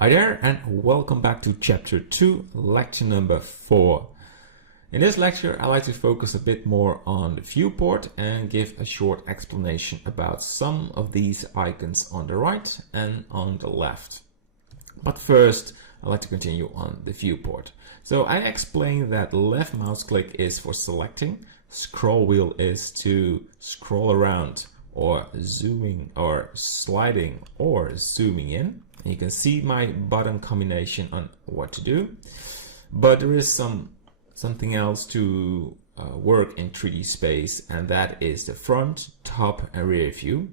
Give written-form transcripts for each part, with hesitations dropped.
Hi there, and welcome back to chapter 2, lecture number 4. In this lecture, I like to focus a bit more on the viewport and give a short explanation about some of these icons on the right and on the left. But first, I'd like to continue on the viewport. So I explained that left mouse click is for selecting, scroll wheel is to scroll around or zooming or sliding or zooming in. You can see my button combination on what to do, but there is something else to work in 3D space, and that is the front, top, and rear view.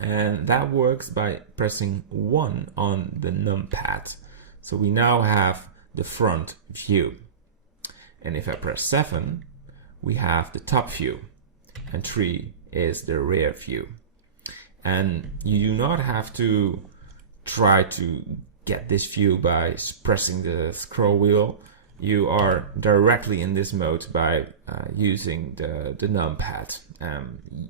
And that works by pressing 1 on the numpad. So we now have the front view. And if I press 7, we have the top view, and 3 is the rear view. And you do not have to try to get this view by pressing the scroll wheel. You are directly in this mode by using the numpad.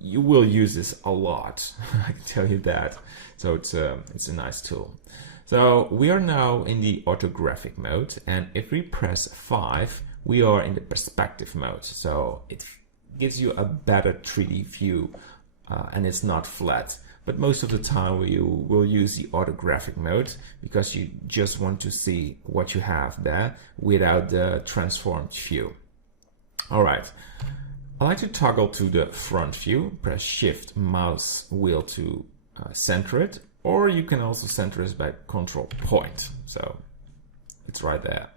You will use this a lot, I can tell you that. So it's a nice tool. So we are now in the orthographic mode, and if we press 5, we are in the perspective mode. So it gives you a better 3D view, and it's not flat. But most of the time you will use the orthographic mode because you just want to see what you have there without the transformed view. Alright, I like to toggle to the front view, press shift mouse wheel to center it, or you can also center it by control point. So it's right there.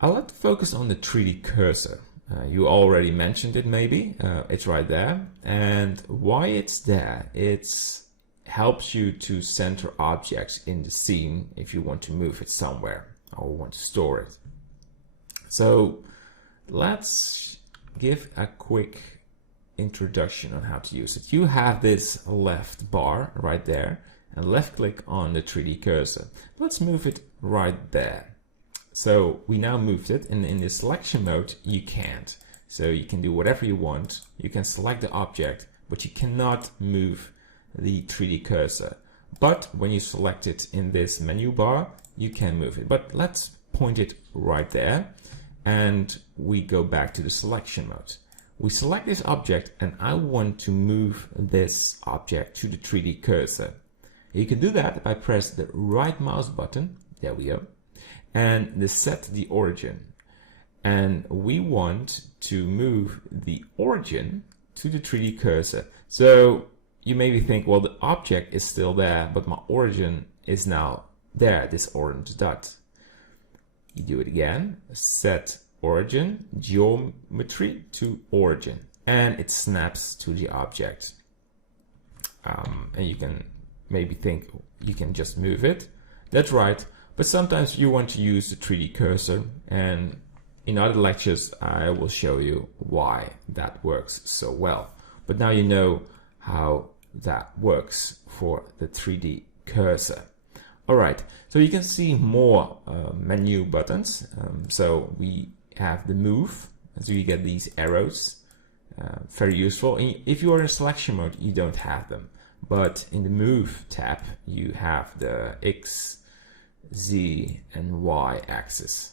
I like to focus on the 3D cursor. You already mentioned it maybe, it's right there. And why it's there, it helps you to center objects in the scene if you want to move it somewhere or want to store it. So let's give a quick introduction on how to use it. You have this left bar right there and left click on the 3D cursor. Let's move it right there. So we now moved it, and in the selection mode you can't. So you can do whatever you want. You can select the object, but you cannot move the 3D cursor. But when you select it in this menu bar, you can move it. But let's point it right there, and we go back to the selection mode. We select this object, and I want to move this object to the 3D cursor. You can do that by pressing the right mouse button. There we go. And set the origin, and we want to move the origin to the 3D cursor. So you maybe think, well, the object is still there, but my origin is now there, this orange dot. You do it again, set origin, geometry to origin, and it snaps to the object. And you can maybe think you can just move it. That's right. But sometimes you want to use the 3D cursor, and in other lectures I will show you why that works so well. But now you know how that works for the 3D cursor. Alright, so you can see more menu buttons. So we have the move, so you get these arrows, very useful. And if you are in selection mode, you don't have them. But in the move tab, you have the X, Z and Y axis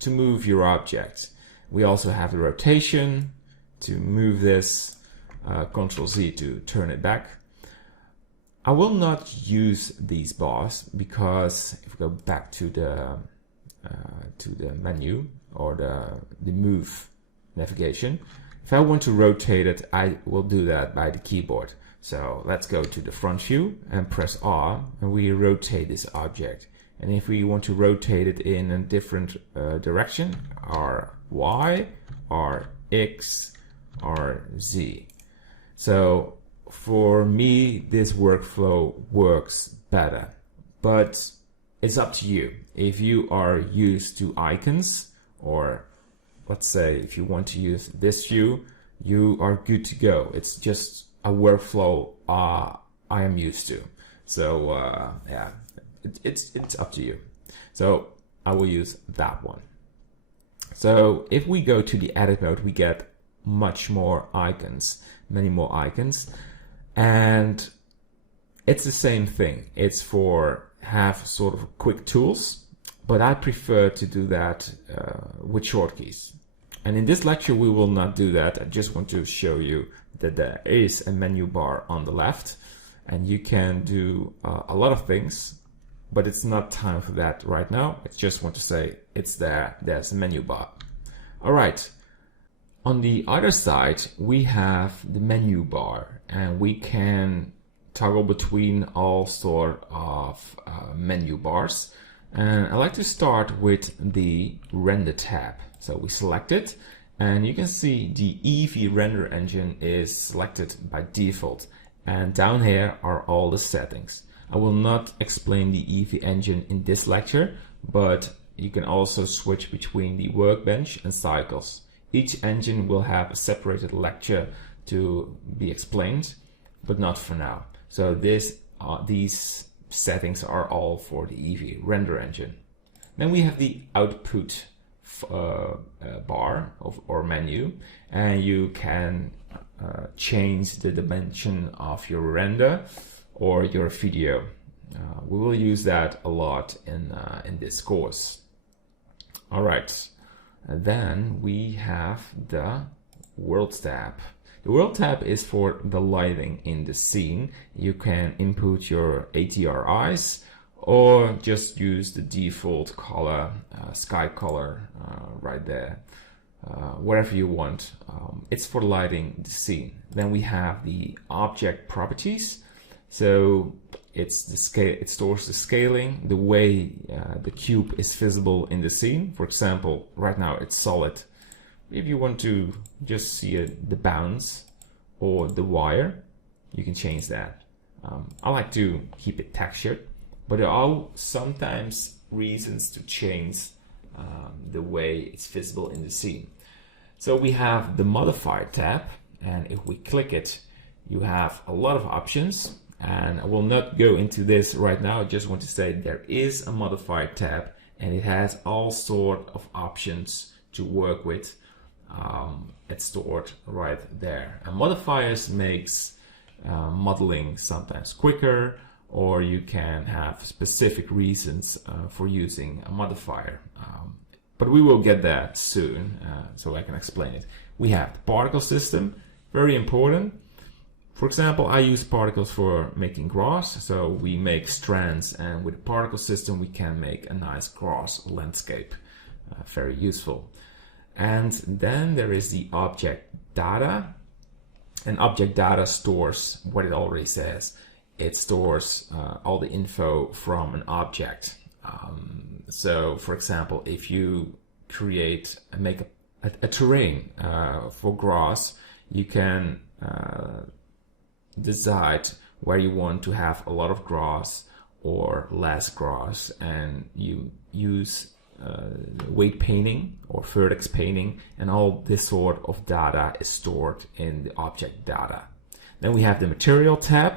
to move your object. We also have the rotation to move this, Ctrl Z to turn it back. I will not use these bars because if we go back to the menu or the move navigation, if I want to rotate it, I will do that by the keyboard. So let's go to the front view and press R, and we rotate this object. And if we want to rotate it in a different direction, R, Y, R, X, R, Z. So for me, this workflow works better, but it's up to you. If you are used to icons, or let's say if you want to use this view, you are good to go. It's just a workflow I am used to. So yeah. It's up to you. So I will use that one. So if we go to the edit mode, we get much more icons, many more icons. And it's the same thing. It's for have sort of quick tools, but I prefer to do that with short keys. And in this lecture, we will not do that. I just want to show you that there is a menu bar on the left, and you can do a lot of things, but it's not time for that right now. I just want to say it's there. There's a menu bar. All right. On the other side, we have the menu bar, and we can toggle between all sort of menu bars. And I like to start with the render tab. So we select it, and you can see the Eevee render engine is selected by default. And down here are all the settings. I will not explain the Eevee engine in this lecture, but you can also switch between the workbench and cycles. Each engine will have a separated lecture to be explained, but not for now. So these settings are all for the Eevee render engine. Then we have the output bar or menu, and you can change the dimension of your render or your video. We will use that a lot in this course. All right, and then we have the World tab. The World tab is for the lighting in the scene. You can input your ATRIs or just use the default color, sky color right there, whatever you want. It's for lighting the scene. Then we have the object properties. So it's the scale, it stores the scaling, the way the cube is visible in the scene. For example, right now it's solid. If you want to just see the bounce or the wire, you can change that. I like to keep it textured, but there are sometimes reasons to change the way it's visible in the scene. So we have the Modify tab, and if we click it, you have a lot of options. And I will not go into this right now. I just want to say there is a Modify tab, and it has all sort of options to work with. It's stored right there. And modifiers makes modeling sometimes quicker, or you can have specific reasons for using a modifier. But we will get that soon, so I can explain it. We have the particle system, very important. For example, I use particles for making grass, so we make strands, and with the particle system we can make a nice grass landscape. Very useful. And then there is the object data, and object data stores what it already says. It stores all the info from an object. So for example, if you make a terrain for grass, you can decide where you want to have a lot of grass or less grass, and you use weight painting or vertex painting, and all this sort of data is stored in the object data. Then we have the material tab,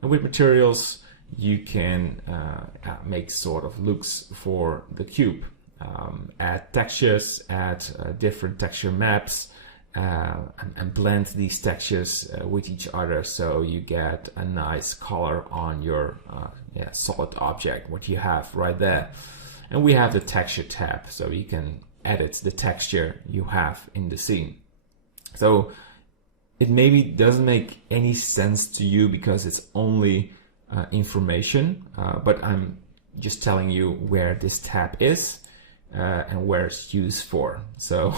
and with materials you can make sort of looks for the cube, add textures, add different texture maps, and blend these textures with each other, so you get a nice color on your solid object, what you have right there. And we have the texture tab, so you can edit the texture you have in the scene. So it maybe doesn't make any sense to you because it's only information, but I'm just telling you where this tab is and where it's used for. So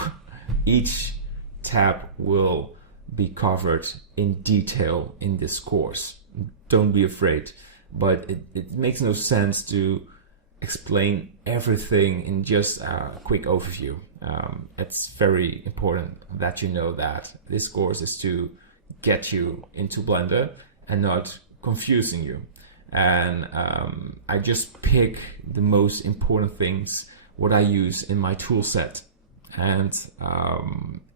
each tab will be covered in detail in this course. Don't be afraid, but it makes no sense to explain everything in just a quick overview. It's very important that you know that this course is to get you into Blender and not confusing you. And I just pick the most important things what I use in my tool set, and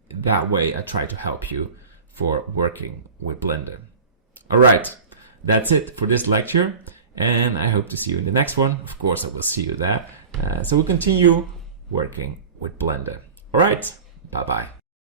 that way I try to help you for working with Blender. All right, that's it for this lecture, and I hope to see you in the next one. Of course I will see you there. So we'll continue working with Blender. All right, bye bye.